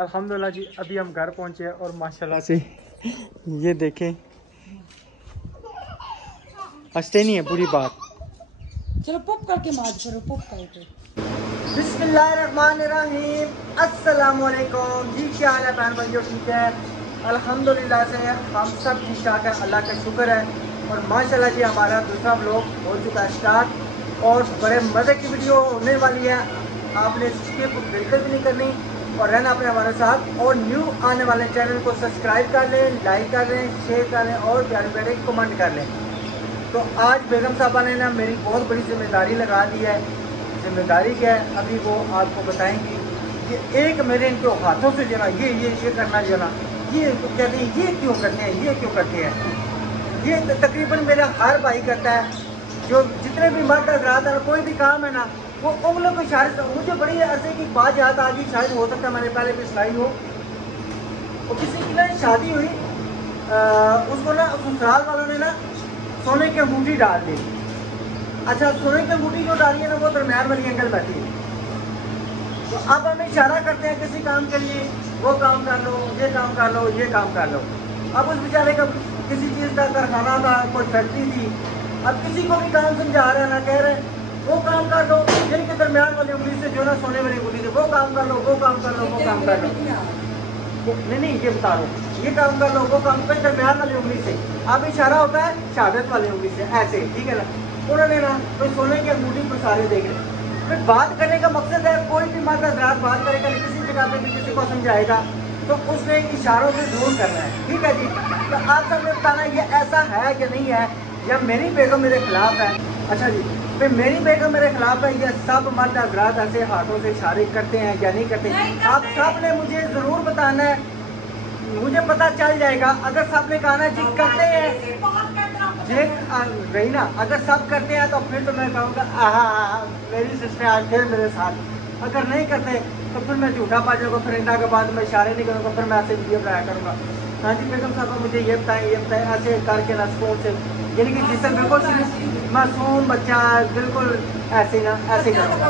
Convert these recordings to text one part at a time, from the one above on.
अल्हम्दुलिल्लाह जी, अभी हम घर पहुंचे हैं और माशाल्लाह से ये देखें, हंसते नहीं है पूरी बात। चलो पॉप करके मार करो, पॉप करके। बिस्मिल्लाहिर्रहमानिर्रहीम, अस्सलाम वालेकुम जी। क्या हाल है बहन भाइयों, ठीक है? अल्हम्दुलिल्लाह से हम सब ठीक ठाक है, अल्लाह का शुक्र है। और माशाल्लाह जी हमारा दूसरा व्लॉग हो चुका है स्टार्ट और बड़े मज़े की वीडियो होने वाली है। आपने स्किप बिल्कुल भी नहीं करनी और रहना अपने हमारे साथ। और न्यू आने वाले चैनल को सब्सक्राइब कर लें, लाइक कर लें, शेयर कर लें और प्यारे प्यारे कमेंट कर लें। तो आज बेगम साहबा ने ना मेरी बहुत बड़ी जिम्मेदारी लगा दी है। जिम्मेदारी क्या है अभी वो आपको बताएंगी। ये एक मेरे इनको हाथों से जो ना ये करना जो ना, ये तो कहते हैं ये क्यों करते हैं, ये क्यों करते हैं। ये तकरीबन मेरा हर भाई करता है। जो जितने भी मर्द हजरात है, कोई भी काम है ना, वो उंगलों को इशारे से। मुझे बड़ी अरसे की बात याद आ गई, शायद हो सकता है मैंने पहले भी सुनाई हो। वो किसी की ना शादी हुई, उसको ना ससुराल वालों ने ना सोने की अंगूठी डाल दी। अच्छा, सोने की अंगूठी जो डाली है ना, वो दरम्यान वाली एंगल बैठी है। तो अब हम इशारा करते हैं किसी काम के लिए, वो काम कर लो, ये काम कर लो, ये काम कर लो। अब उस बेचारे का किसी चीज़ का कारखाना था, कोई फैक्ट्री थी। अब किसी को भी काम समझा रहे हैं ना, कह रहे हैं वो काम कर लो, जिनके दरम्यान वाली उंगली से जो ना सोने वाली उंगली से वो काम कर लो, वो काम कर लो, वो काम कर लो। नहीं ये बता रहा हूँ, ये काम कर लो, वो काम कर, दरम्यान वाली उंगली से। अब इशारा होता है शहादत वाली उंगली से, ऐसे, ठीक है ना। उन्होंने ना कोई सोने की अंगूठी को सारे देख रहे। फिर बात करने का मकसद है, कोई भी मर्द हज़रात बात करेगा, किसी जगह पे भी किसी को समझाएगा तो उसने इशारों से दूर करना है, ठीक है जी। तो आप सबने बताना ये ऐसा है कि नहीं है, या मेरी बेगम मेरे खिलाफ है। अच्छा जी, फिर मेरी बेगम मेरे खिलाफ है, या सब मर्द हज़रात ऐसे हाथों से इशारे करते हैं या नहीं करते? आप सब ने मुझे ज़रूर बताना है, मुझे पता चल जाएगा। अगर सब ने कहा ना जी करते हैं, ये रही ना, अगर सब करते हैं तो फिर तो मैं कहूँगा आहा मेरी सिस्टर आज फिर मेरे साथ। अगर नहीं करते तो फिर मैं झूठा पा जाऊँगा, फिर इंदा के बाद मैं इशारे नहीं करूँगा, फिर मैं ऐसे वीडियो बनाया करूँगा। हाँ जी बेगम साहब, मुझे ये बताएं ऐसे करके ना सुकून से, यानी कि जिससे बिल्कुल मासूम बच्चा बिल्कुल ऐसे ना ऐसे करूँगा।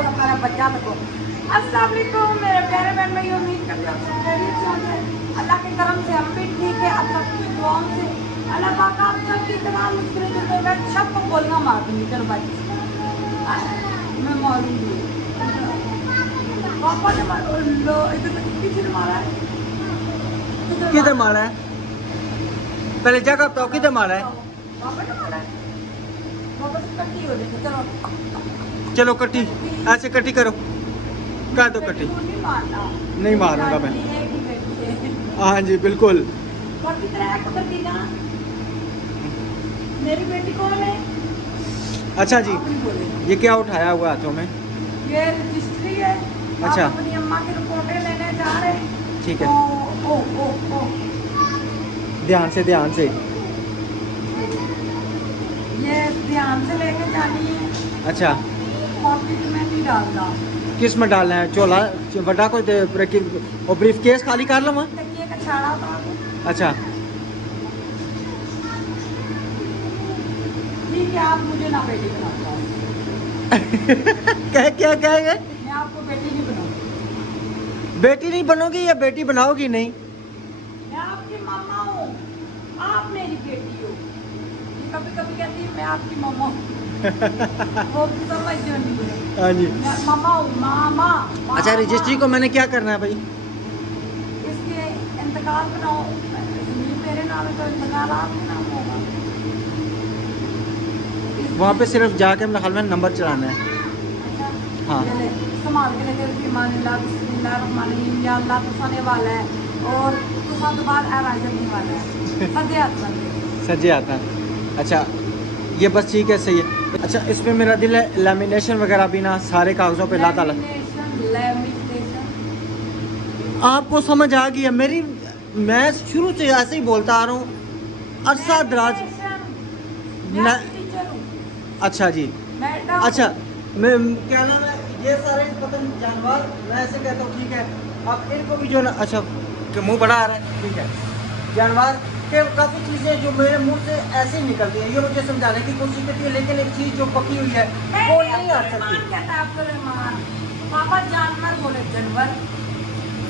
अस्सलाम वालेकुम मेरे प्यारे बहन भाई, उम्मीद करते हैं आप सब खैरियत से होंगे। अल्लाह के करम से हम भी ठीक है, आप सबकी दुआओं से अल्लाह पाक आप सबकी तमाम मुश्किलें दूर करेगा। सबको गोलियां मार दूंगी, चलो भाई मैं मारूंगी। पापा ने मारा, लो इधर किसी ने मारा है, किधर मारा है? पहले जगह बताओ किधर मारा है? पापा ने मारा है। पापा से कट्टी हो जाएगी, चलो चलो कट्टी, ऐसे कट्टी करो, कर दो कट्टी। नहीं मारूंगा मैं। हाँ जी बिल्कुल। मेरी बेटी कौन है? अच्छा जी, ये क्या उठाया हुआ हाथों में? ये रजिस्ट्री है। अच्छा, अपनी अम्मा की रिपोर्टें लेने जा रहे हैं। ठीक है। ओ, ओ, ओ, ओ। ध्यान से, ध्यान से। ये ध्यान से लेके जानी है। अच्छा, पॉकेट में नहीं डालना। किस में डालना है? चोला बड़ा कोई और ब्रीफ केस खाली कर लो। तकिए का छाड़ा था। अच्छा ठीक है, आप मुझे ना बेटी बनाओ। क्या क्या क्या है? मैं आपको बेटी नहीं बनाऊंगी। बेटी नहीं बनोगी या बेटी बनाओगी? नहीं, मैं आपकी मामा हूँ, आप मेरी बेटी हो। कभी कभी कहती हूँ मैं आपकी मामा हूँ। वो समझ नहीं है। हाँ जी, मामा हूँ, मामा। अच्छा, रजिस्ट्री को मैंने क्या करना है भाई? इसके इंतकाल बनाओ, मेरे नाम है तो इंतकाल आपके नाम होगा। वहाँ पे सिर्फ जाके मेरे ख्याल में नंबर चलाना है। हाँ, संभाल के लेकर या अल्लाह तो सोने वाला है और तुफान के बाद आने वाला है। सजे आता है। अच्छा ये बस ठीक है, सही है। अच्छा, इसमें मेरा दिल है लैमिनेशन वगैरह भी ना सारे कागजों पे लाता ला। आपको समझ आ गई है मेरी? मैं शुरू से ऐसे ही बोलता आ रहा हूँ अरसा दराज। अच्छा जी, अच्छा मैं क्या नाम है, ये सारे पतंग जानवर मैं ऐसे कहता हूँ, ठीक है। अब इनको भी जो ना, अच्छा मुंह बड़ा आ रहा है, ठीक है। जानवर के काफ़ी चीज़ें जो मेरे मुंह से ऐसे ही निकलती हैं, ये मुझे समझाने की कोशिश करती है, लेकिन एक चीज़ जो पकी हुई है वो नहीं आ सकती। पापा जानवर बोले, जानवर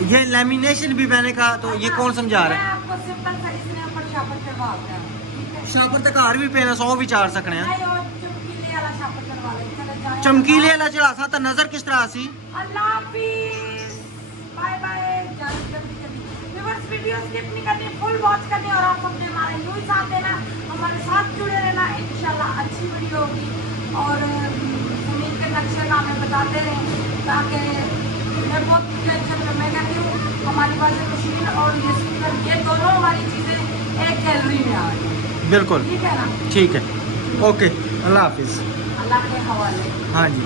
ये लेमिनेशन भी मैंने कहा, तो ये कौन समझा रहा है? आपको सिंपल सा इसने ऊपर शापर चढ़वा दिया, ठीक है? शापर तक घर भी पेना 100 भी चार सकने हैं। नहीं, और चमकीले वाला शापर चढ़वा ले, चले जाए। चमकीले वाला चढ़ा सा तो नजर किस तरह सी? अल्लाह हाफिज़, बाय बाय, जल्दी व्यूअर्स, वीडियो स्किप नहीं करनी, फुल वॉच करनी, और आप अपने हमारे यूं ही साथ देना, हमारे साथ जुड़े रहना, इंशाल्लाह अच्छी वीडियो होगी। और जमीन के नक्शे का हमें बताते रहें, ताकि मैं बहुत टेंशन में, मैं कहती हूँ हमारी वॉशिंग मशीन और ये स्पीकर, ये दोनों हमारी चीज़ें एक गैलरी में आ रही हैं। बिल्कुल ठीक है ना? ठीक है, ओके, अल्लाह हाफिज़। अल्लाह के हवाले। हाँ जी,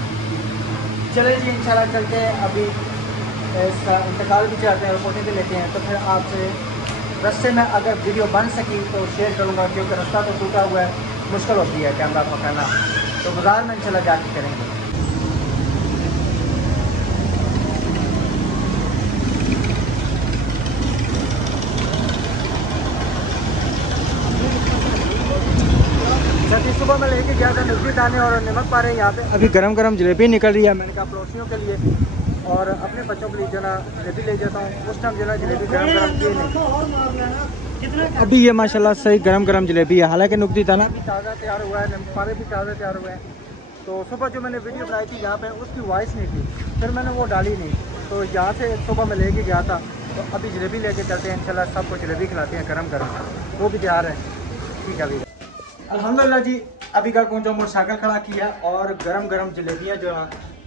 चले जी, इंशाल्लाह चलते हैं। अभी इसका इंतकाल भी चाहते हैं, रिपोर्टिंग भी लेते हैं, तो फिर आपसे रास्ते में अगर वीडियो बन सकी तो शेयर करूँगा, क्योंकि रास्ता तो टूटा हुआ है, मुश्किल होती है कैमरा पकड़ना, तो बाज़ार में इंशाल्लाह जाके करेंगे। सुबह मैं लेके गया था मिर्ची दाने और नमक पा रहे हैं यहाँ पे। अभी गरम गरम जलेबी निकल रही है, मैंने कहा पड़ोसियों के लिए और अपने बच्चों के लिए जो ना जलेबी ले जाता हूँ। उस टाइम जो ना जलेबी गरम गरम की नहीं, अभी ये माशाल्लाह सही गरम गरम जलेबी है। हालांकि नुकती दाना भी ताज़ा तैयार हुआ है, पारे भी ताज़ा तैयार हुए हैं। तो सुबह जो मैंने वीडियो बनाई थी यहाँ पे, उसकी वॉइस नहीं थी, फिर मैंने वो डाली नहीं, तो यहाँ से सुबह मैं लेके गया था। तो अभी जलेबी लेके चलते हैं, इंशाल्लाह सबको जलेबी खिलाते हैं गरम गरम, वो भी तैयार है। ठीक है अभी अल्हम्दुलिल्लाह जी, अभी घर पहुँचा, मोटरसाइकिल खड़ा किया और गरम गरम जलेबियाँ जो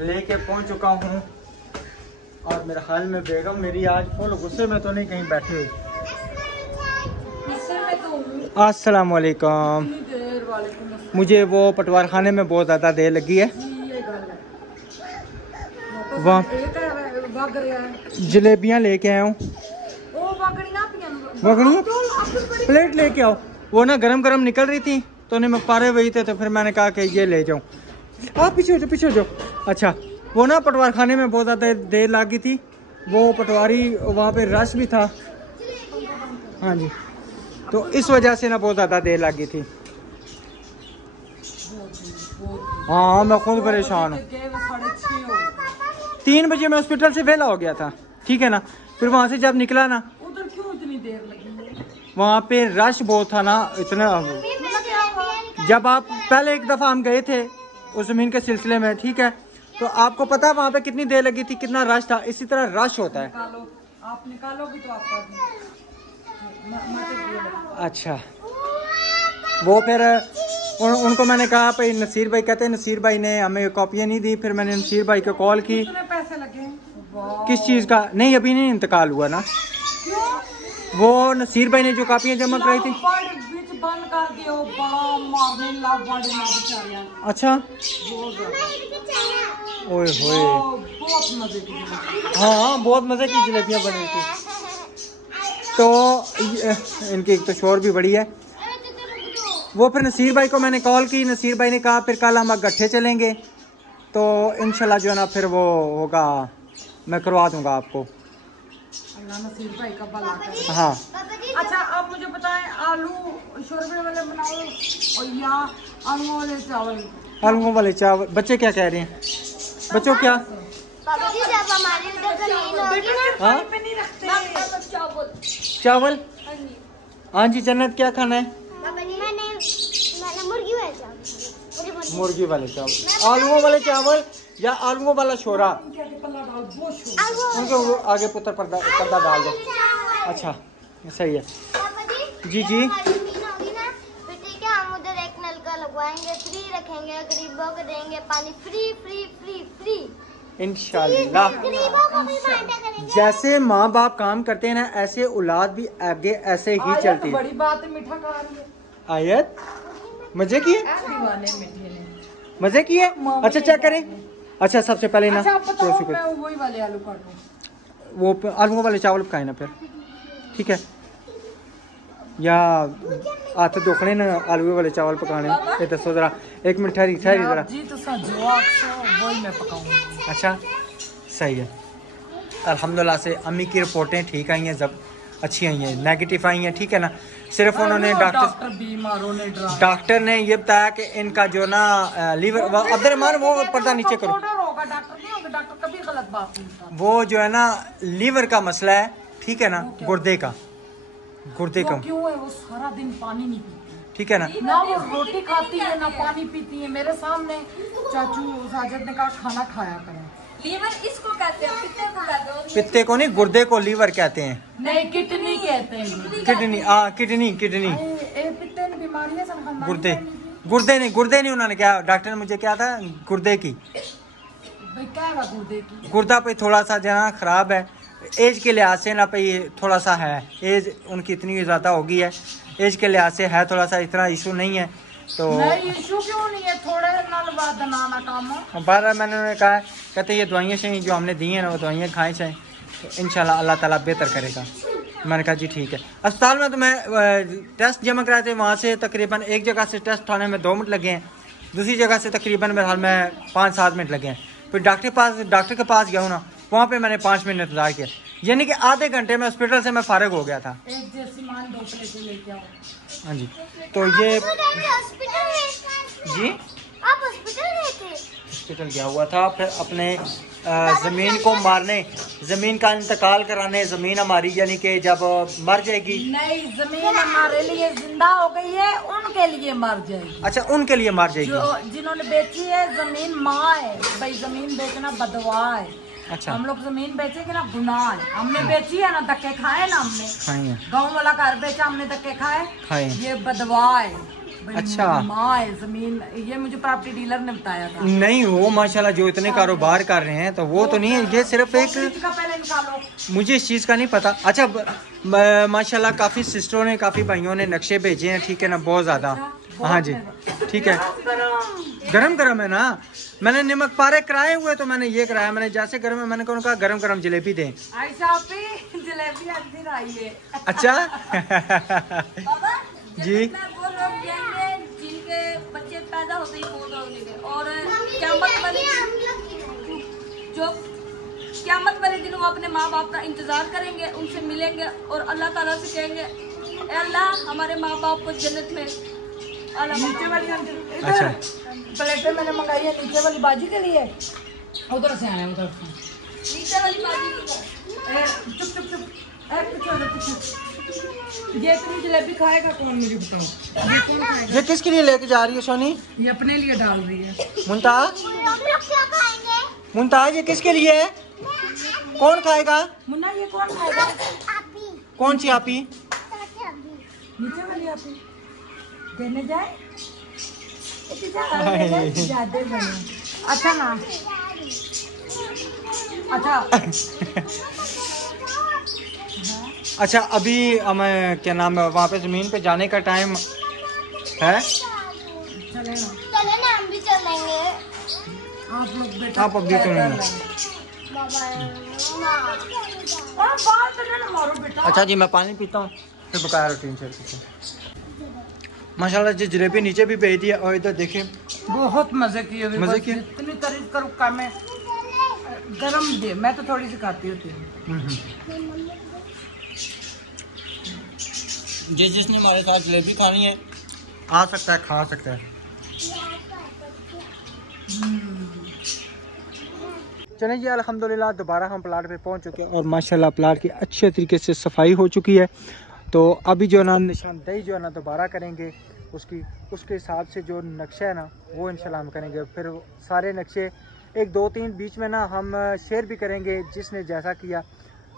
लेके पहुँच चुका हूँ। और मेरे ख्याल में बेगम मेरी आज फुल गुस्से में तो नहीं कहीं बैठी हुई। अस्सलाम वालेकुम। मुझे वो पटवार खाने में बहुत ज़्यादा देर लगी है, वहाँ जलेबियाँ लेके आया हूँ। वगड़ियाँ प्लेट लेके आओ, वो ना गरम गरम निकल रही थी तो नहीं मैं पारे वही थे, तो फिर मैंने कहा कि ये ले जाऊँ। आप पीछे हो जाओ, पीछे हो जाओ। अच्छा, वो ना पटवार खाने में बहुत ज़्यादा देर लगी थी, वो पटवारी वहाँ पे रश भी था। हाँ जी, तो इस वजह से ना बहुत ज़्यादा देर लगी थी। हाँ मैं खुद परेशान हूँ। 3 बजे मैं हॉस्पिटल से वेला हो गया था, ठीक है ना। फिर वहाँ से जब निकला ना, उधर क्यों इतनी देर लगी? वहाँ पे रश बहुत था ना, इतना। जब आप पहले एक दफ़ा हम गए थे उस ज़मीन के सिलसिले में, ठीक है, तो आपको पता है वहाँ पे कितनी देर लगी थी, कितना रश था। इसी तरह रश होता है। आप निकालोगी तो आपका। अच्छा, वो फिर उनको मैंने कहा भाई, नसीर भाई कहते हैं, नसीर भाई ने हमें कॉपियाँ नहीं दी। फिर मैंने नसीर भाई को कॉल की। पैसे लगे? किस चीज़ का? नहीं अभी नहीं इंतकाल हुआ ना। वो नसीर भाई ने जो कॉपियाँ जमा कराई थी। बंद कर दियो, बड़ा मारने बेचारियां। अच्छा, ओए होए, बहुत मजे की। हाँ बहुत मज़े की जलेबियाँ बनी थी। तो इनकी एक तो शोर भी बड़ी है। वो फिर नसीर भाई को मैंने कॉल की, नसीर भाई ने कहा फिर कल हम गट्ठे चलेंगे, तो इंशाल्लाह जो है ना फिर वो होगा, मैं करवा दूंगा आपको। अल्लाह नसीर भाई का भला करे। हाँ। अच्छा आप मुझे बताएं, आलू शोरबे वाले बनाओ और या आलू वाले चावल? आलू वाले चावल। बच्चे क्या कह रहे हैं? बच्चों क्या? हाँ? चावल। हाँ जी, जन्नत क्या खाना है? मुर्गी वाले चावल, आलूओं वाले चावल या आलूओं वाला शोरा? उनके आगे पुत्र पर्दा डाल दो। अच्छा सही है जी जी। हम उधर एक नलका लगवाएंगे, फ्री रखेंगे, गरीबों को देंगे पानी फ्री फ्री फ्री फ्री इंशाल्लाह। जैसे माँ बाप काम करते हैं ना, ऐसे औलाद भी आगे ऐसे ही चलती है। बड़ी बात है, मीठा खा रही है। आयत मजे की है, दीवाने मीठे ने मजे की है। अच्छा चेक करें। अच्छा सबसे पहले ना, अच्छा आप बताओ, मैं वही वाले आलू काटूं? वो आलू वाले चावल पकाए ना फिर, ठीक है, या हाथ धोखने ना आलू वाले चावल पकाने। ये दसो जरा, 1 मिनट ठहरी जरा जी। तो वही मैं पकाऊंगी। अच्छा सही है। अल्हम्दुलिल्लाह से अम्मी की रिपोर्टें ठीक आई हैं, जब अच्छी आई हैं, नेगेटिव आई हैं, ठीक है ना। सिर्फ उन्होंने डॉक्टर ने ये बताया कि इनका जो ना लीवर, अब्दुर्रहमान वो पर्दा नीचे करो। डॉक्टर नहीं होगा, डॉक्टर कभी अलग बात है। वो जो है ना लीवर का मसला है, ठीक है ना, गुर्दे का क्यों है? वो सारा दिन पानी नहीं पीती, ठीक है ना। ना वो रोटी खाती है ना पानी पीती है। मेरे सामने चाचू साजिद ने कहा खाना खाया करें। लीवर इसको कहते हैं, पित्ते को कहते हैं। पित्ते को नहीं, गुर्दे को लीवर कहते हैं। नहीं, किडनी कहते हैं। किडनी पित्ते में बीमारी है सब। गुर्दे नहीं, उन्होंने क्या, डॉक्टर ने मुझे क्या था, गुर्दे की, क्या गुर्दे की, गुर्दा पे थोड़ा सा जना खराब है, एज के लिहाज से ना पे थोड़ा सा है, एज उनकी इतनी ज़्यादा हो गई है, एज के लिहाज से है थोड़ा सा, इतना इशू नहीं है। तो नहीं इशू क्यों नहीं है, थोड़े नाल बाद नाना काम। बारह मैंने उन्होंने कहा, कहते ये दवाइयाँ चाहिए जो हमने दी हैं ना, वो दवाइयाँ खाएँ चाहिए, तो इंशाल्लाह अल्लाह ताला बेहतर करेगा। मैंने कहा जी ठीक है। अस्पताल में तो मैं टेस्ट जमा कराए थे, वहाँ से तकरीबन एक जगह से टेस्ट उठाने में 2 मिनट लगे हैं, दूसरी जगह से तकरीबन मेरे हाल में 5-7 मिनट लगे हैं। फिर डॉक्टर के पास गया हूँ ना, वहाँ पे मैंने 5 मिनट इंतजार किया, यानी कि आधे घंटे में हॉस्पिटल से मैं फारिग हो गया था। एक जैसी मान 2 प्लेटें लेके आओ। हाँ जी, तो ये जी आप हॉस्पिटल गए थे? हॉस्पिटल गया हुआ था, फिर अपने ज़मीन को मारने, ज़मीन का इंतकाल कराने। ज़मीन हमारी यानी कि जब मर जाएगी, नहीं ज़मीन हमारे लिए जिंदा हो गई है, उनके लिए मर जाएगी। अच्छा उनके लिए मर जाएगी, जो जिन्होंने बेची है ज़मीन माँ है भाई, ज़मीन बेचना बदवा है। अच्छा हम लोग ज़मीन बेचेंगे ना गुनाह है, हमने बेची है ना, धक्के खाए ना हमने, खाएंगे, गाँव वाला घर बेचा हमने, धक्के खाए, ये बदवा है। अच्छा माँ है ज़मीन, ये मुझे प्रॉपर्टी डीलर ने बताया था। नहीं वो माशाल्लाह जो इतने कारोबार कर रहे हैं तो वो तो नहीं है, ये सिर्फ एक, पहले निकालो, मुझे इस चीज़ का नहीं पता। अच्छा माशाल्लाह काफ़ी सिस्टरों ने, काफ़ी भाइयों ने नक्शे भेजे हैं, ठीक है ना, बहुत ज़्यादा। हाँ जी ठीक है, गरम है ना। मैंने नमक पारे कराए हुए, तो मैंने ये कराया, मैंने जैसे गर्म है, मैंने कहा गरम जलेबी दें। जलेबी आई है। अच्छा बाबा जी, वो लोग जाएंगे जिनके बच्चे पैदा होते ही मौत होने के, और क़यामत वाले जो क़यामत वाले दिन वो अपने माँ बाप का इंतजार करेंगे, उनसे मिलेंगे और अल्लाह ताला से कहेंगे, ए अल्लाह हमारे माँ बाप को जन्नत में। नीचे वाली अच्छा प्लेटें मैंने मंगाई है नीचे वाली बाजी के लिए, उधर से आना है, उधर से नीचे वाली बाजी चुप। ये इतनी जलेबी खाएगा कौन, मुझे बताओ, ये कौन खाएगा? ये किसके लिए लेके जा रही है सोनी? ये अपने लिए डाल रही है। मुमताज, हम लोग क्या खाएंगे? मुमताज ये किसके लिए है? कौन खाएगा? मुन्ना ये कौन खाएगा? आपी, कौन सी आपी? नीचे वाली आपी देने जाए, ज्यादा बने। अच्छा ना, अच्छा अच्छा अभी हमें क्या नाम है, वहाँ पे ज़मीन पे जाने का टाइम है। चले ना, चले ना हम भी चलेंगे। आप लोग बेटा, आप अभी तो नहीं। बात करना मारो बेटा। अच्छा जी मैं पानी पीता हूँ, फिर बकाया रूटीन से। माशाल्लाह जी जलेबी नीचे भी भेज दिया, और इधर देखें बहुत मजे किए, मजे किए, इतनी तारीफ करूँ का मैं, गरम दे, मैं तो थोड़ी सी खाती होती। जिसने हमारे साथ जलेबी खानी है आ सकता है, खा सकता है। चलिए जी अल्हम्दुलिल्लाह दोबारा हम प्लाट पे पहुंच चुके हैं, और माशाल्लाह प्लाट की अच्छे तरीके से सफाई हो चुकी है। तो अभी जो है ना निशानदेही जो है ना दोबारा करेंगे, उसके हिसाब से जो नक्शा है ना वो इंशाल्लाह हम करेंगे। फिर सारे नक्शे 1, 2, 3 बीच में ना हम शेयर भी करेंगे, जिसने जैसा किया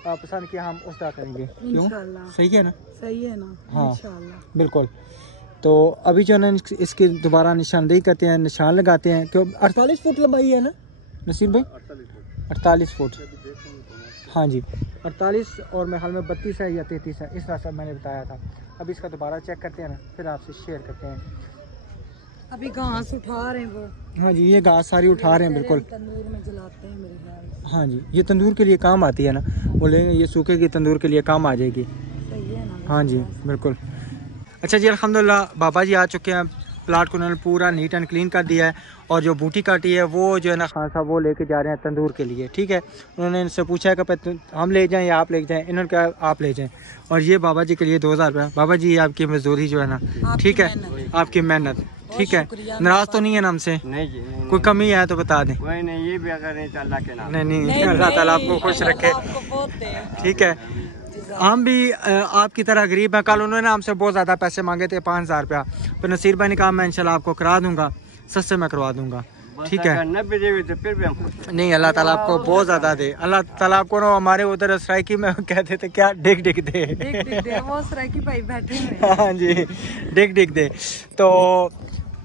पसंद किया हम उसका करेंगे। क्यों सही है ना? सही है ना? हाँ इंशाल्लाह बिल्कुल। तो अभी जो है ना इसकी दोबारा निशानदेही करते हैं, निशान लगाते हैं। क्यों 48 फुट लंबाई है ना नसीर भाई? 48 फुट, हाँ जी 48, और मेरे हाल में 32 है या 33 है, इस तरह से मैंने बताया था। अभी इसका दोबारा चेक करते हैं ना, फिर आपसे शेयर करते हैं। अभी घास उठा रहे हैं वो, हाँ जी ये घास सारी उठा रहे हैं बिल्कुल, तंदूर में जलाते हैं मेरे ख्याल। हाँ जी ये तंदूर के लिए काम आती है ना, बोलेंगे ये सूखेगी तंदूर के लिए काम आ जाएगी। सही है ना? हाँ जी बिल्कुल। अच्छा जी अल्हम्दुलिल्लाह बाबा जी आ चुके हैं, प्लाट को उन्होंने पूरा नीट एंड क्लीन कर दिया है, और जो बूटी काटी है वो जो है ना खान साहब वो लेके जा रहे हैं तंदूर के लिए, ठीक है। उन्होंने इनसे पूछा है कि हम ले जाएं या आप ले जाएं, इन्होंने कहा आप ले जाएं। और ये बाबा जी के लिए 2000 रुपये, बाबा जी आपकी मजदूरी जो है ना, ठीक है आपकी मेहनत, ठीक है, नाराज तो नहीं है ना हमसे? नहीं जी, नहीं, कोई कमी है तो बता दें। कोई नहीं, ये भी अगर नहीं तो अल्लाह के नाम। नहीं, अल्लाह ताला आपको खुश रखे, ठीक है। हम भी आपकी तरह गरीब हैं। कल उन्होंने हमसे बहुत ज़्यादा पैसे मांगे थे, 5,000 रुपया, तो नसीर भाई ने कहा मैं इंशाल्लाह आपको करा दूंगा, सस्ते में करवा दूंगा, ठीक है। तो फिर भी हम नहीं, अल्लाह ताला आपको बहुत ज़्यादा दे। अल्लाह ताला आपको ना हमारे उधर सराइकी में कहते थे क्या, डिग डिग दे, वो सराइकी भाई बैठे हैं। हाँ जी, डिग डिग दे। तो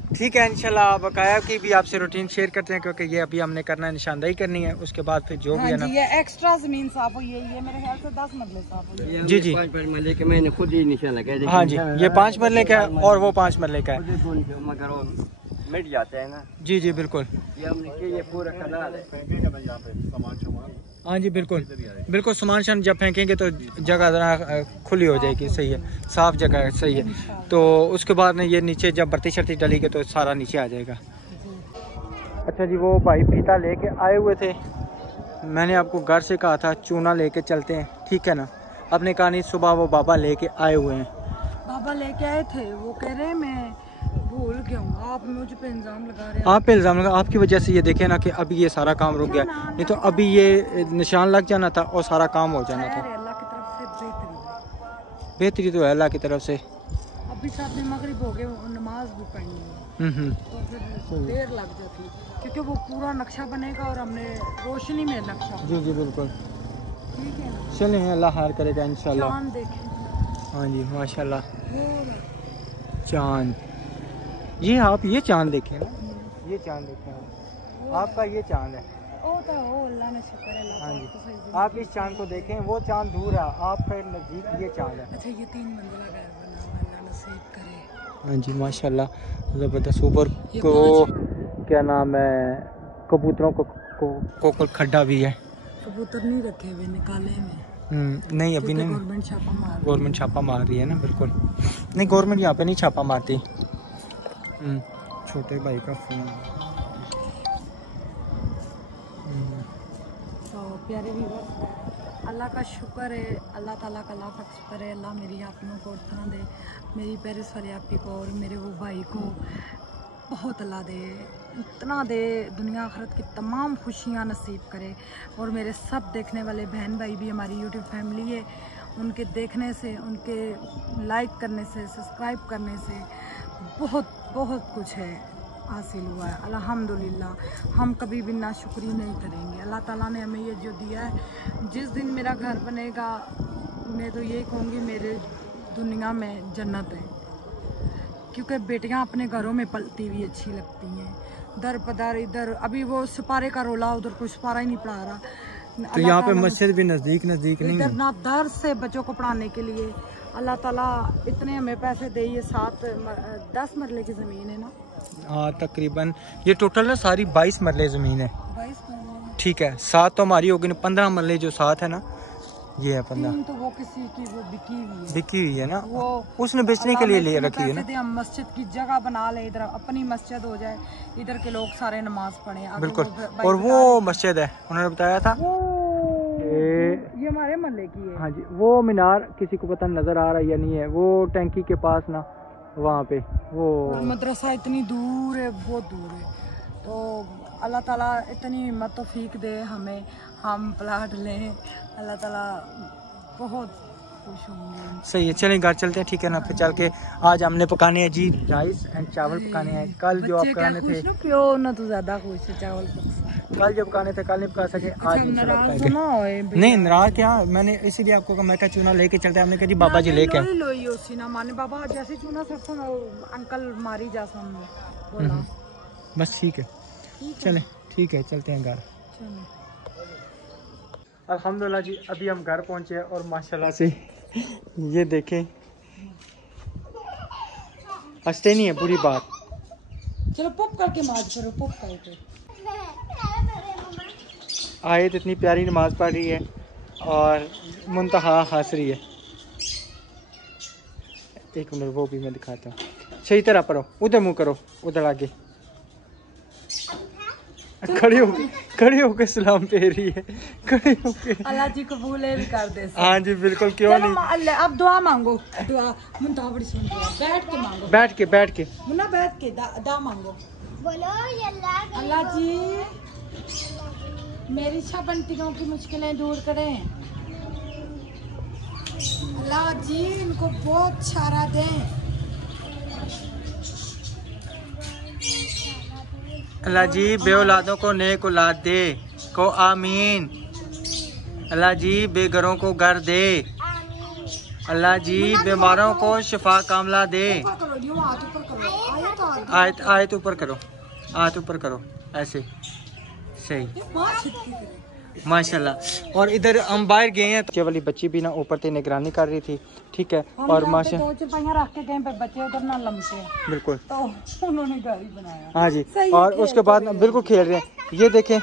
ठीक है, इंशाल्लाह बकाया की भी आपसे रूटीन शेयर करते हैं, क्योंकि ये अभी हमने करना है, निशानदाही करनी है, उसके बाद फिर जो भी है ना। ये एक्स्ट्रा जमीन साफ हुई है, ये मेरे ख्याल से 10 मरले साफ हुई है। जी जी, 5 मरले के मैंने खुद ही निशान लगाया। हाँ जी, ये 5 मरले का है और वो 5 मरले का है, मगर वो मिट जाते हैं ना। जी जी बिल्कुल। ये हमने किया, ये पूरा कनाल है। हाँ जी बिल्कुल बिल्कुल, सामान शान जब फेंकेंगे तो जगह जरा खुली हो जाएगी, सही है, साफ जगह है, सही है। तो उसके बाद ना ये नीचे जब बर्ती शर्ती डलेगी तो सारा नीचे आ जाएगा। अच्छा जी, वो भाई फीता लेके आए हुए थे, मैंने आपको घर से कहा था चूना लेके चलते हैं, ठीक है ना। आपने कहा नहीं, सुबह वो बाबा लेके आए हुए हैं। बाबा लेके आए थे, वो कह रहे हैं मैं भूल गया हूँ, आप मुझ पे इल्जाम लगा रहे हैं। आप पे इल्जाम लगा, आपकी वजह से ये देखे ना कि अभी ये सारा काम रुक गया, नहीं तो अभी ये निशान लग जाना था और सारा काम हो जाना था। अल्लाह की तरफ से बेहतरी बेहतरी तो है अल्लाह की तरफ से। अभी साथ में मगरिब हो गए, नमाज भी पढ़नी है तो फिर देर लग जाती, क्योंकि वो पूरा नक्शा बनेगा और हमने रोशनी में नक्शा। जी जी बिल्कुल, ठीक है ना। चलें, अल्लाह हार करेगा इंशाल्लाह। चांद देखें। हाँ जी माशाल्लाह, चांद, ये आप ये चांद देखें ना, ये चांद देखें, आपका ये चांद है। अल्लाह ने शुक्र है। हाँ जी, आप इस चांद को देखें, वो चांद दूर है, आपका नज़दीक ये चांद है। अच्छा, ये 3 मंजिला घर बना, अल्लाह नसीब करे। हाँ जी माशाल्लाह, ज़बरदस्त। ऊपर को क्या नाम है, कबूतरों को खड्डा भी है। कबूतर नहीं रखे हुए, निकाले में। नहीं अभी नहीं, गवर्नमेंट छापा मार रही है ना, बिल्कुल नहीं, गवर्नमेंट यहाँ पे नहीं छापा मारती। छोटे भाई का फोन। तो प्यारे व्यूअर्स, अल्लाह का शुक्र है, अल्लाह ताला का लाख शुक्र है, अल्लाह मेरी आपनों को इतना दे, मेरी पेरिस वाले आपी को और मेरे वो भाई को बहुत अल्लाह दे, इतना दे, दुनिया आखिरत की तमाम खुशियाँ नसीब करे। और मेरे सब देखने वाले बहन भाई भी, हमारी यूट्यूब फैमिली है, उनके देखने से, उनके लाइक करने से, सब्सक्राइब करने से बहुत बहुत कुछ है हासिल हुआ है, अल्हम्दुलिल्लाह। हम कभी भी नाशुक्री नहीं करेंगे। अल्लाह ताला ने हमें ये जो दिया है, जिस दिन मेरा घर बनेगा मैं तो यही कहूँगी मेरे दुनिया में जन्नत है, क्योंकि बेटियां अपने घरों में पलती हुई अच्छी लगती हैं। दर पदर इधर, अभी वो सिपारे का रोला, उधर कोई सिपारा ही नहीं पढ़ा रहा, तो यहाँ पे मस्जिद भी नज़दीक नहीं इधर है ना दर से बच्चों को पढ़ाने के लिए। अल्लाह ताला इतने हमें पैसे दे, ये 10 मरले की ज़मीन है ना। हाँ तकरीबन ये टोटल ना सारी 22 मरले ज़मीन है, 22 मरले, ठीक है। 7 तो हमारी होगी, 15 मरले जो 7 है ना, ये है 15। तो वो किसी की वो बिकी हुई है ना, वो उसने बेचने के लिए ले रखी है ना। हम मस्जिद की जगह बना ले, इधर अपनी मस्जिद हो जाए, इधर के लोग सारे नमाज पढ़े। बिल्कुल, और वो मस्जिद है, उन्होंने बताया था ये हमारे मोहल्ले की है। हाँ जी, वो मीनार किसी को पता नजर आ रहा है या नहीं है, वो टैंकी के पास ना, वहाँ पे वो मदरसा इतनी दूर है, बहुत दूर है। तो अल्लाह ताला इतनी हिम्मत तौफीक दे हमें, हम प्लाट लें, अल्लाह ताला बहुत खुश होंगे। सही है, चलें घर चलते हैं, ठीक है ना। फिर चल के आज हमने पकाने हैं जी राइस एंड चावल पकाने हैं। कल जो आप पकाने थे, क्यों ना तू ज्यादा खुश है चावल कल जो पकाने थे कल नहीं पका सके, आज इंशाल्लाह नाराज पकाएंगे। ना होए। नहीं नाराज क्या, मैंने इसीलिए आपको कहा, मैं क्या चूना लेके चलते हैं, हमने कहा जी बाबा जी लेके आए। लोई ओसी ना माने बाबा, जैसे चूना सरसों अंकल मारी जा बोला। बस ठीक है, चले ठीक है, चलते हैं घर। अल्हम्दुलिल्लाह जी, अभी हम घर पहुंचे और माशाल्लाह से ये देखें, हंसते नहीं है बुरी बात। चलो पॉप करके माज करो, पॉप करके। आयत इतनी प्यारी नमाज पढ़ रही है और मुंतहा हंस रही है। एक मिनट, वो भी मैं दिखाता हूँ, सही तरह पढ़ो, उधर मुंह करो, उधर आगे खड़ी हो खड़े होके सलाम फेरी है, खड़े होके। अल्लाह जी कबूल है भी कर दे। हाँ जी बिल्कुल, क्यों नहीं। अल्लाह अब दुआ मांगो, दुआ मुन्ता बड़ी सुन रही है, बैठ के मांगो, बैठ के बैठ के मुन्ना बैठ के दुआ मांगो। बोलो ये अल्लाह अल्लाह जी मेरी सब बंटियों की मुश्किलें दूर करें। अल्लाह जी इनको बहुत सारा दें। अल्लाह जी बे औलादों को नेक औलाद दे को आमीन। अल्लाह जी बेघरों को घर दे। अल्लाह जी बीमारों को शिफा कामला दे। आयत आयत ऊपर करो, हाथ ऊपर करो ऐसे, सही माशाल्लाह। और इधर हम बाहर गए हैं, बच्चे वाली बच्ची भी ना ऊपर से निगरानी कर रही थी, ठीक है। और माशाल्लाह 2 चपाइयां रख के गए पे बच्चे उधर ना लमके, बिल्कुल तो उन्होंने घर ही बनाया। हाँ जी, और उसके बाद ना बिल्कुल खेल रहे हैं, ये देखें।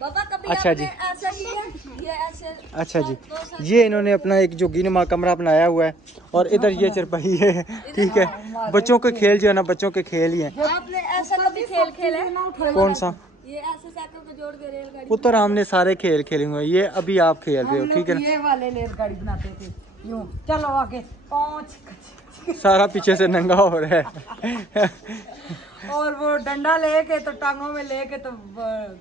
पापा कभी अच्छा जी, ऐसा किया ये ऐसे। अच्छा जी, ये इन्होंने अपना एक जोगीनुमा कमरा बनाया हुआ है और इधर ये चरपाई है, ठीक है। बच्चों के खेल जो है ना, बच्चों के खेल ही हैं। आपने ऐसा कभी खेल खेले? कौन सा? ये ऐसे साइकिल को जोड़ के रेलगाड़ी। पुत्र हमने सारे खेल खेले हुए, ये अभी आप खेल रहे हो, ठीक है। ये वाले रेलगाड़ी बनाते थे यूं, चलो आगे पहुंच। सारा पीछे से नंगा हो रहा है और वो डंडा लेके तो टांगों में लेके तो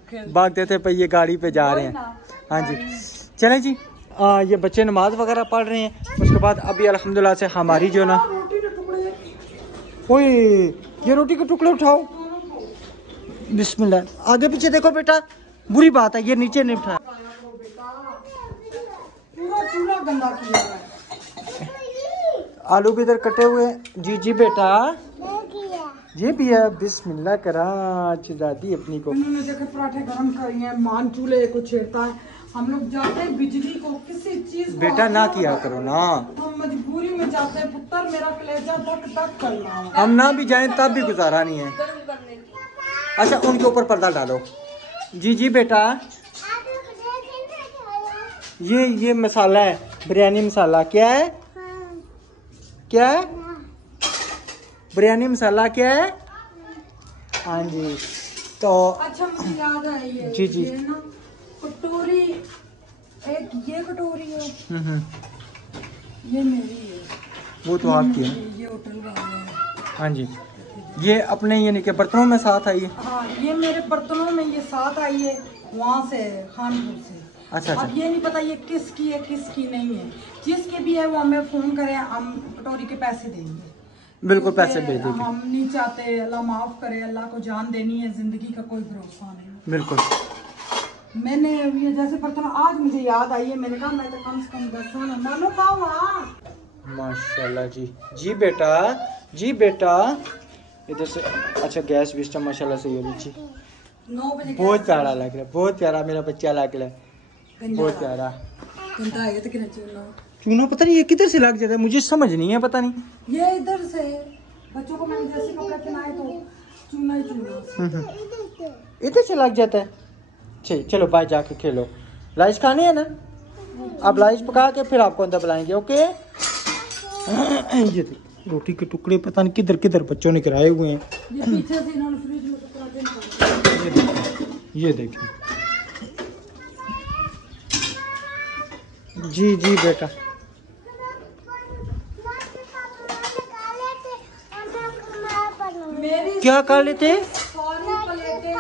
खेल भागते थे, पर ये गाड़ी पे जा रहे हैं। हाँ जी चलें जी। ये बच्चे नमाज वगैरह पढ़ रहे हैं। उसके बाद अभी अल्हम्दुलिल्लाह से हमारी जो ना, ओए ये रोटी के टुकड़े उठाओ, बिस्मिल्लाह। आगे पीछे देखो बेटा, बुरी बात है, ये नीचे नहीं उठा। पूरा चूल्हा गंदा किया है। आलू भी इधर कटे हुए हैं। जी जी बेटा, ये भी है, बिस्मिल्लाह करा दादी अपनी को। उन्होंने देखे पराठे गरम करी हैं, मान चूल्हे को छेड़ता है। हम लोग जाते हैं बिजली को किसी चीज को बेटा ना किया करो ना, हम मजबूरी में जाते हैं। पुत्र मेरा कलेजा धक धक कर रहा है। हम ना भी जाएं तब भी गुजारा नहीं है। अच्छा उनके ऊपर पर्दा डालो। जी जी बेटा, ये मसाला है, बिरयानी मसाला। क्या है? क्या है? बिरयानी मसाला क्या है? हाँ जी। तो अच्छा मुझे याद है ये जी जी, ये ना कटोरी, एक ये कटोरी है, ये मेरी है, वो तो आपकी है। ये होटल वाले है। हाँ जी, ये अपने ये नहीं के बर्तनों में साथ आई है। हाँ ये मेरे बर्तनों में ये साथ आई है, वहाँ से खानपुर से। अच्छा अच्छा, अब ये नहीं पता ये किसकी है किसकी नहीं है। जिसके भी है वो हमें फोन करें, हम कटोरी के पैसे देंगे। बिल्कुल पैसे भेज देंगे। हम नहीं चाहते, अल्लाह माफ करे, अल्लाह को जान देनी है, जिंदगी का कोई भरोसा नहीं। बिल्कुल। मैंने ये जैसे बर्तन आज मुझे याद आई है, मैंने कहा मैं तो कम से कम 10 ना मानो पाऊँ। माशाल्लाह जी। जी बेटा, जी बेटा, इधर से। अच्छा गैस भी सिस्टम माशाल्लाह से ये जी 9 बजे बहुत प्यारा लग रहा है, बहुत प्यारा मेरा बच्चा लग रहा है, बहुत प्यारा। चूना पता नहीं ये किधर से लग जाता है, मुझे समझ नहीं है, पता नहीं। ये इधर से बच्चों को मैंने जैसे कपड़े पहनाए तो चूना ही चूना इधर से लग जाता है। चलो बाहर जाके खेलो। लाइस खाने है ना, आप लाइस पका के फिर आपको अंदर बुलाएंगे, ओके। ये रोटी के टुकड़े पता नहीं किधर किधर बच्चों ने गिराए हुए हैं। ये पीछे से इन्होंने फ्रिज में पराठे निकाले। ये देखिए। जी जी बेटा, मेरी क्या कर लेते? सारी प्लेटें,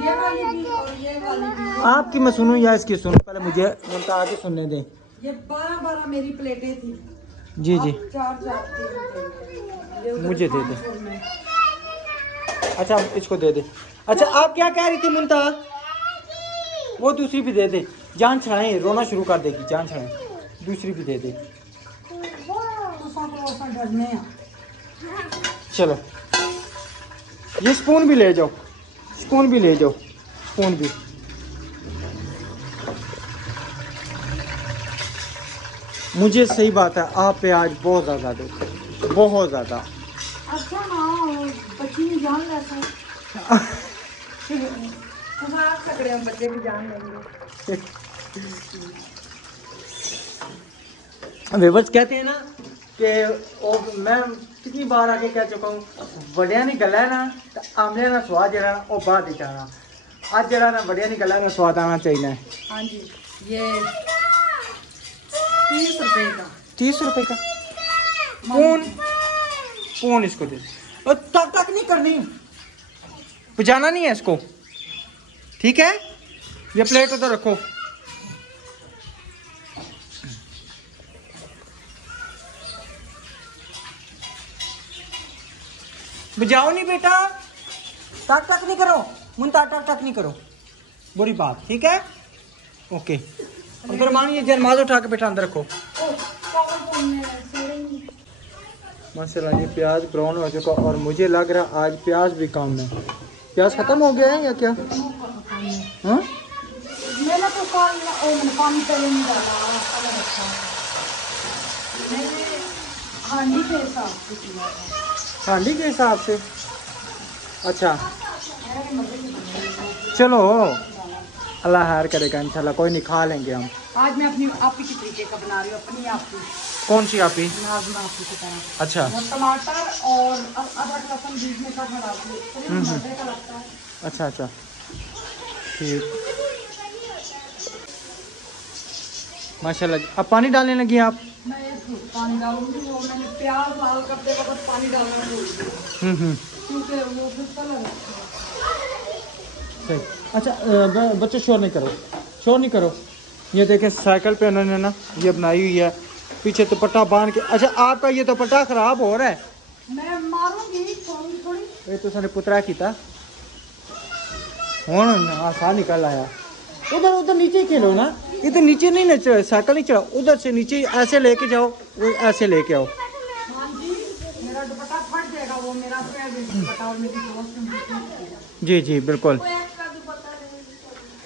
ये वाली भी और ये वाली भी। आपकी मैं सुनूं या इसकी सुनूं? पहले मुझे उनका आगे सुनने दें। ये 12 मेरी प्लेटें थी। जी जी, 4 मुझे दे दे। अच्छा इसको दे दे। अच्छा आप क्या कह रही थी मुंता? वो दूसरी भी दे दे, जान छड़ाएं, रोना शुरू कर देगी, जान छड़ाएं, दूसरी भी दे दे। डरने हैं। चलो ये स्पून भी ले जाओ, स्पून भी ले जाओ, स्पून भी। मुझे सही बात है, आप पे आज बहुत ज़्यादा दो, बहुत ज़्यादा। अच्छा ना बच्ची की जान लेता है, बच्चे की जान लेंगे। वेवर्स कहते हैं ना कि मैं कितनी बार आके कह चुका हूँ, बड़िया ने गला है ना तो आमले ना स्वाद जरा ना वो बाद ही जाना आज जरा ना बढ़िया निकला ना स्वाद आना चाहिए। हाँ जी, ये 30 रुपए का। 30 रुपए का पून इसको दे। और तक तक नहीं करनी, पुजाना नहीं है इसको, ठीक है। ये प्लेट उधर रखो। बुझाओ नहीं बेटा, टक टक नहीं करो, मुंता टक टक नहीं करो, बुरी बात, ठीक है। ओके, अंदर मानिए जरमाज उठा के बेटा अंदर रखो। माशाल्लाह ये प्याज ब्राउन हो चुका और मुझे लग रहा आज प्याज भी कम है। प्याज खत्म हो गया है या क्या? हाँ मैंने तो पानी पहले नहीं डाला, अलग रखा। मैंने हांडी के हिसाब से किया था। हांडी के हिसाब से, अच्छा चलो अल्लाह खैर करेगा इंशाल्लाह, कोई नहीं खा लेंगे हम। आज मैं अपनी आपी के तरीके का बना रही हूँ, अपनी आपी। कौन सी आपी? नाज़मा आपी की तरह। अच्छा, और टमाटर और अदरक लहसुन बीच में सब डालती हूँ, मज़े का लगता है। अच्छा अच्छा ठीक, माशाल्लाह। अब पानी डालने लगी आप? मैं पानी डालूंगी, वो मैंने प्याज लाल करते वक्त पानी डालना भूल गई, क्योंकि वो फिर कलर सही। अच्छा बच्चे शोर नहीं करो, शोर नहीं करो। ये देखें साइकिल पे उन्होंने ना ये बनाई हुई है, पीछे दुपट्टा बांध के। अच्छा आपका ये दुपट्टा खराब हो रहा है? मैं मारूंगी थोड़ी। ये तो उसने पुतरा किया हूँ आसान निकल आया। उधर उधर नीचे ही खेलो ना, इधर नीचे नहीं ना साइकिल नहीं चढ़ाओ, उधर से नीचे ऐसे लेके जाओ, वो ऐसे लेके आओ। हाँ जी, मेरा दुपट्टा फट जाएगा, वो मेरा दुपट्टा और मेरी दोस्त। जी जी बिल्कुल।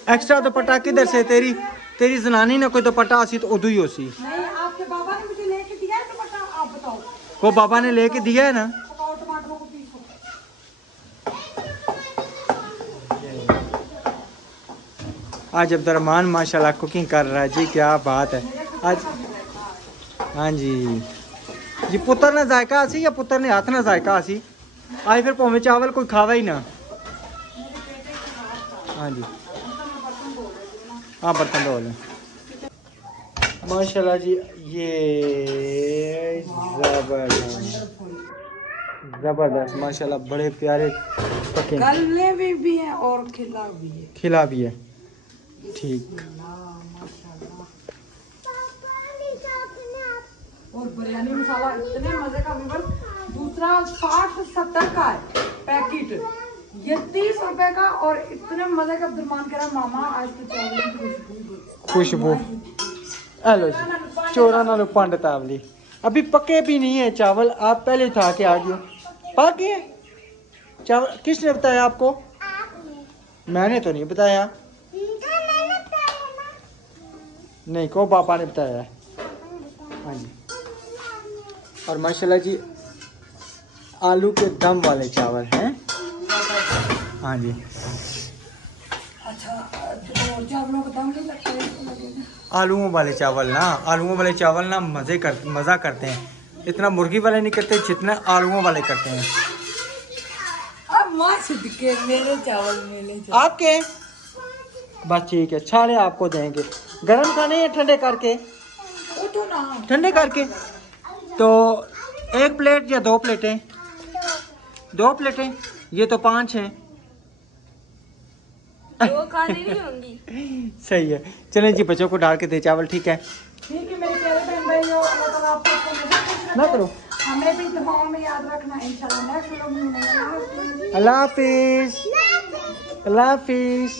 एक्स्ट्रा दुपट्टा किधर से? तेरी जनानी ने कोई दुपट्टा आसी तो उदू ही होसी। नहीं, आपके बाबा ने मुझे लेके दिया है दुपट्टा, आप बताओ। को बाबा ने लेके दिया है ना? पकाओ टमाटरों को पीसो। आज अब्दुर्रहमान माशाल्लाह कुकिंग कर रहा है जी, क्या बात है आज। हाँ जी, जी पुत्र ने जायका आसी या पुत्र ने हाथ ना जायका आसी आज, फिर पोमे चावल कोई खावा ही ना। हाँ जी, हाँ बर्तन धो लें। माशाल्लाह जी ये जबरदस्त माशाल्लाह, बड़े प्यारे पके, गलने भी हैं और खिला भी है। खिला भी है, ठीक। और बिरयानी मसाला इतने मजे का, विवर दूसरा 60-70 का है पैकेट, ये 30 रुपए का। और इतने मजे का अब्दुर्रहमान कह रहा मामा आज तो चावल की खुशबू। हेलो जी, चोरा नालो पंडित आवली, अभी पके भी नहीं है चावल, आप पहले उठा के आ गए। पके हैं चावल? किसने बताया आपको? मैंने तो नहीं बताया। नहीं को पापा ने बताया। हाँ जी, और माशाल्लाह जी आलू के दम वाले चावल हैं। हाँ जी, अच्छा और चावलों का दाम नहीं लगता है? आलूओं वाले चावल ना, आलूओं वाले चावल ना मज़ा करते हैं, इतना मुर्गी वाले नहीं करते जितना आलूओं वाले करते हैं। अब माँ के मेरे चावल मेरे चावल आपके बस ठीक है, छाड़े आपको देंगे। गरम खाने या ठंडे करके? उठो ना, ठंडे करके। तो 1 प्लेट या 2 प्लेटें? 2 प्लेटें, ये तो 5 हैं। वो खाने नहीं होंगी। सही है, चलें जी बच्चों को डाल के दे चावल, ठीक है। ठीक है मेरे प्यारे बहन भाइयों, अल्लाह ताला आपको खुश ना करो, हमें भी दुआओं में याद रखना। इंशाल्लाह नेक्स्ट व्लॉग में मिलेंगे। अल्लाह हाफिज, अल्लाह हाफिज।